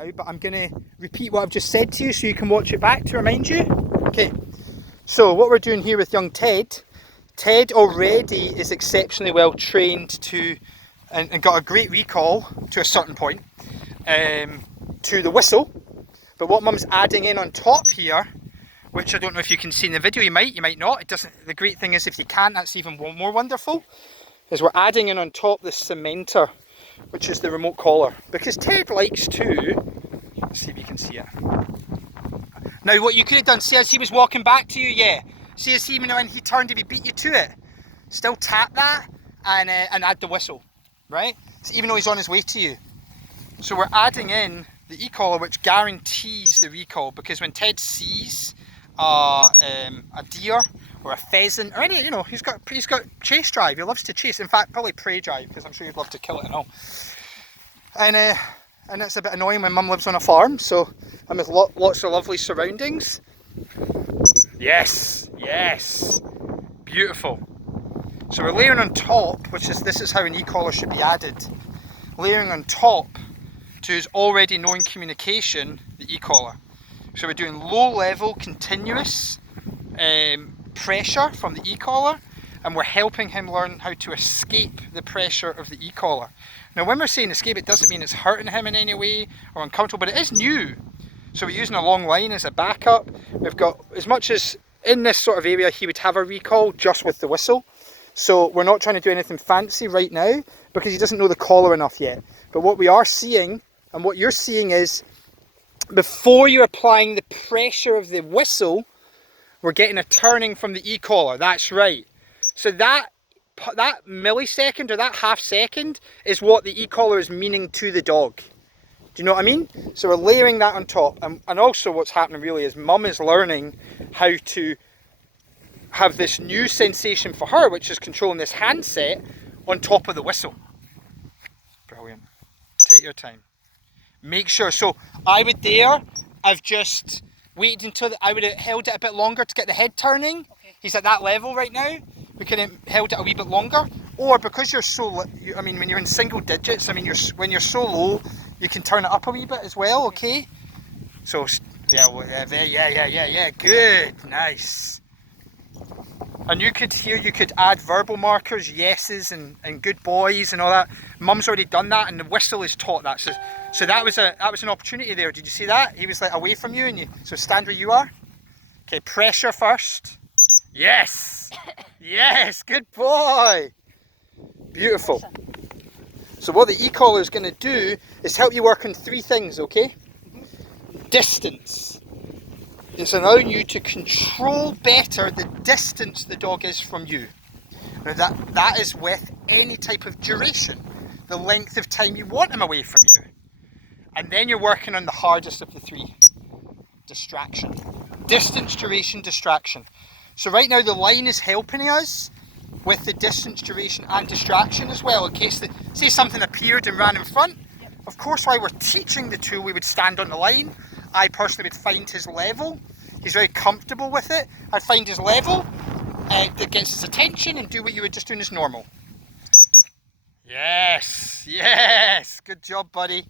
now, but I'm going to repeat what I've just said to you so you can watch it back to remind you. Okay, so what we're doing here with young Ted, Ted already is exceptionally well trained to, and got a great recall to a certain point, to the whistle. But what Mum's adding in on top here, which I don't know if you can see in the video, you might not. It doesn't. The great thing is if you can, that's even more wonderful, is we're adding in on top the cementer, which is the remote collar. Because Ted likes to, let's see if you can see it. Now what you could have done, see as he was walking back to you, yeah. See as even when he turned, if he beat you to it, still tap that and add the whistle, right? So even though he's on his way to you. So we're adding in the e-collar, which guarantees the recall, because when Ted sees a deer or a pheasant or any, he's got chase drive. He loves to chase. In fact, probably prey drive, because I'm sure you'd love to kill it and all. And it's a bit annoying when Mum lives on a farm, so I'm with lots of lovely surroundings. Yes, beautiful. So we're layering on top, this is how an e-collar should be added. Layering on top to his already knowing communication, the e-collar. So we're doing low level, continuous pressure from the e-collar, and we're helping him learn how to escape the pressure of the e-collar. Now when we're saying escape, it doesn't mean it's hurting him in any way or uncomfortable, but it is new. So we're using a long line as a backup. We've got, as much as in this sort of area he would have a recall just with the whistle. So we're not trying to do anything fancy right now because he doesn't know the collar enough yet. But what we are seeing, and what you're seeing, is before you're applying the pressure of the whistle, we're getting a turning from the e-collar. That's right. So that millisecond or that half second is what the e-collar is meaning to the dog. Do you know what I mean? So we're layering that on top. And also what's happening really is Mum is learning how to have this new sensation for her, which is controlling this handset on top of the whistle. Brilliant. Take your time. Make sure. So I would I've just waited until I would have held it a bit longer to get the head turning. Okay. He's at that level right now. We could have held it a wee bit longer. Or because you're so, when you're in single digits, when you're so low, you can turn it up a wee bit as well, okay? So, yeah, good, nice. And you could add verbal markers, yeses and good boys and all that. Mum's already done that, and the whistle is taught that. So that was an opportunity there. Did you see that? He was like away from you, so stand where you are. Okay, pressure first. Yes, yes, good boy. Beautiful. So what the e-collar is going to do is help you work on three things, okay? Distance. It's allowing you to control better the distance the dog is from you. Now that is with any type of duration, the length of time you want him away from you. And then you're working on the hardest of the three, distraction. Distance, duration, distraction. So right now the line is helping us with the distance, duration and distraction as well, in case say something appeared and ran in front. Yep. Of course, while we're teaching the tool, we would stand on the line. I personally would find his level. He's very comfortable with it. I'd find his level that gets his attention and do what you were just doing as normal. Yes, yes, good job, buddy.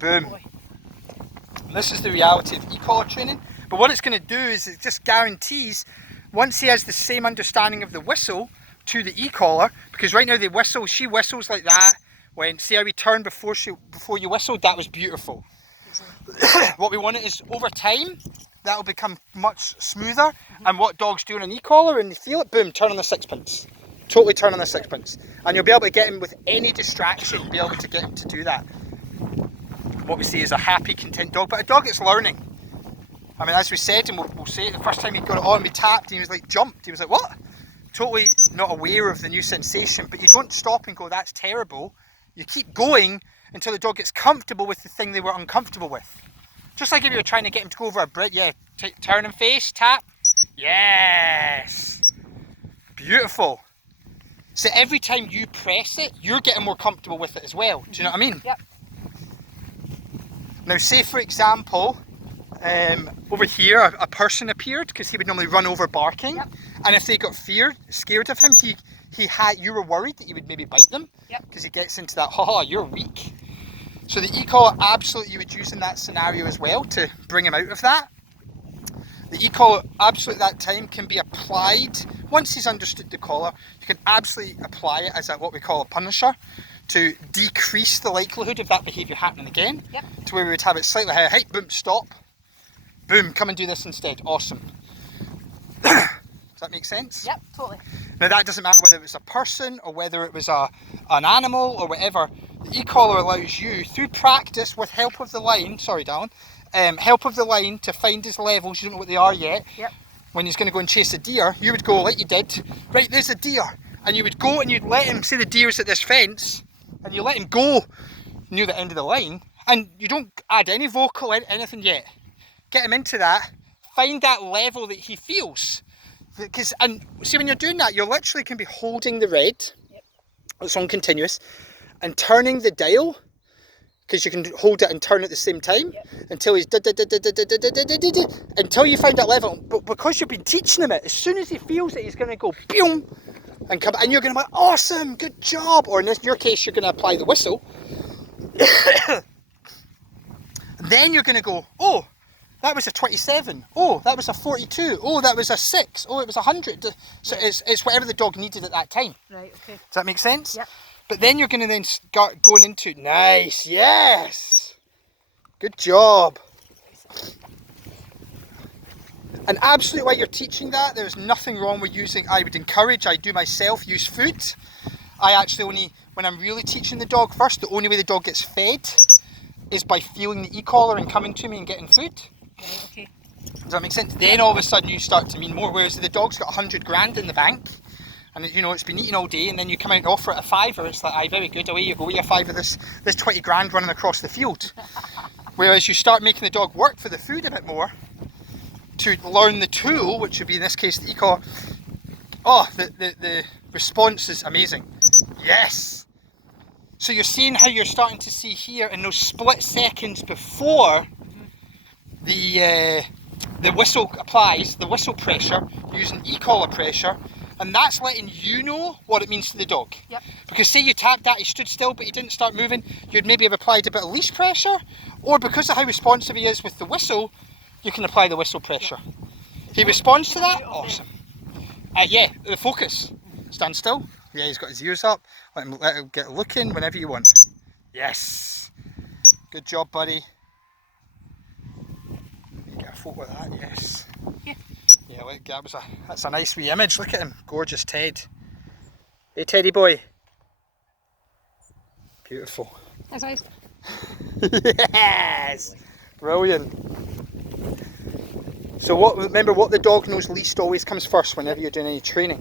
Boom. And this is the reality of e-collar training. But what it's going to do is it just guarantees, once he has the same understanding of the whistle to the e-collar, because right now she whistles like that. When, see how we turned before you whistled, that was beautiful. What we want is over time, that'll become much smoother. And what dogs do on an e-collar, and they feel it, boom, turn on the sixpence. Totally turn on the sixpence. And you'll be able to get him with any distraction, be able to get him to do that. What we see is a happy, content dog, but a dog that's learning. As we said, and we'll say it, the first time he got it on, we tapped, and he was like, jumped. He was like, what? Totally not aware of the new sensation, but you don't stop and go, that's terrible. You keep going until the dog gets comfortable with the thing they were uncomfortable with. Just like if you were trying to get him to go over a bridge, yeah, turn and face, tap. Yes. Beautiful. So every time you press it, you're getting more comfortable with it as well. Do you know what I mean? Yep. Now say for example, over here a person appeared, because he would normally run over barking. Yep. And if they got scared of him, you were worried that he would maybe bite them. Yep. Because he gets into that, haha, you're weak. So the e-collar absolutely you would use in that scenario as well to bring him out of that. The e-collar absolutely at that time can be applied, once he's understood the collar, you can absolutely apply it as what we call a punisher to decrease the likelihood of that behaviour happening again. Yep. To where we would have it slightly higher, hey, boom, stop, boom, come and do this instead, awesome. Does that make sense? Yep, totally. Now that doesn't matter whether it was a person or whether it was an animal or whatever. The e-collar allows you, through practice with help of the line, sorry darling, help of the line to find his levels, you don't know what they are yet. Yep. When When he's going to go and chase a deer, you would go like you did, right, there's a deer. And you would go and you'd let him, say the deer's at this fence, and you let him go near the end of the line, and you don't add any vocal, anything yet. Get him into that, find that level that he feels. And see, when you're doing that, you literally can be holding the red, it's on continuous, and turning the dial, because you can hold it and turn at the same time, until he's until you find that level. But because you've been teaching him it, as soon as he feels it, he's going to go boom, and come, and you're going to be like, awesome, good job. Or in your case, you're going to apply the whistle. Then you're going to go, oh, that was a 27. Oh, that was a 42. Oh, that was a 6. Oh, it was 100. So it's whatever the dog needed at that time. Right, okay. Does that make sense? Yep. But then you're going to then start going into, nice, yes. Good job. And absolutely while you're teaching that, there's nothing wrong with using, I would encourage, I do myself, use food. I actually only, when I'm really teaching the dog first, the only way the dog gets fed is by feeling the e-collar and coming to me and getting food. Right, okay. Does that make sense? Then all of a sudden you start to mean more, whereas the dog's got 100 grand in the bank, and you know it's been eating all day, and then you come out and offer it a fiver, it's like, aye, very good, away you go with your fiver, this 20 grand running across the field. Whereas you start making the dog work for the food a bit more, to learn the tool, which would be in this case the e-collar, oh, the response is amazing. Yes! So you're seeing how you're starting to see here in those split seconds before the whistle applies, the whistle pressure, using e-collar pressure, and that's letting you know what it means to the dog. Yep. Because say you tapped that, he stood still but he didn't start moving, you'd maybe have applied a bit of leash pressure, or because of how responsive he is with the whistle, you can apply the whistle pressure. Yep. If he responds to that, awesome. Yeah, the focus. Stand still. Yeah, he's got his ears up. Let him get looking whenever you want. Yes. Good job, buddy. Get a photo of that, yes. Yeah, look, that's a nice wee image. Look at him, gorgeous Ted. Hey, Teddy boy. Beautiful. That's nice. Yes, brilliant. So remember what the dog knows least always comes first whenever you're doing any training.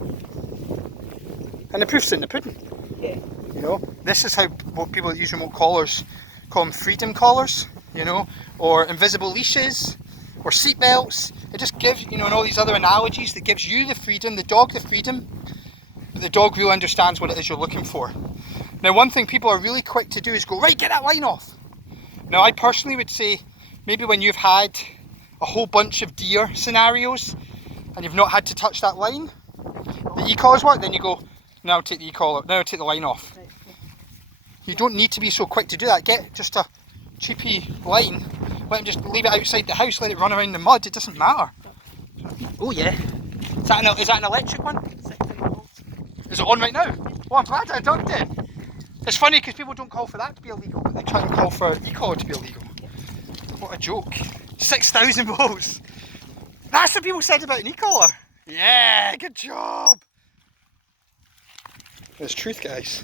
And the proof's in the pudding. Yeah. You know, this is how what people that use remote collars call them freedom collars, you know, or invisible leashes, or seat belts. It just gives, you know, and all these other analogies that gives you the freedom, the dog the freedom, but the dog really understands what it is you're looking for. Now, one thing people are really quick to do is go, right, get that line off. Now, I personally would say, maybe when you've had a whole bunch of deer scenarios and you've not had to touch that line, the e-collars work, then you go, now take the e-collar, now take the line off. You don't need to be so quick to do that. Get just a cheapy line, let him just leave it outside the house, let it run around the mud, it doesn't matter. Oh yeah. Is that an electric one? 16 volts. Is it on right now? Well, I'm glad I ducked it. It's funny because people don't call for that to be illegal, but they try and call for e-collar to be illegal. What a joke. 6,000 volts. That's what people said about an e-collar. Yeah, good job. It's truth, guys.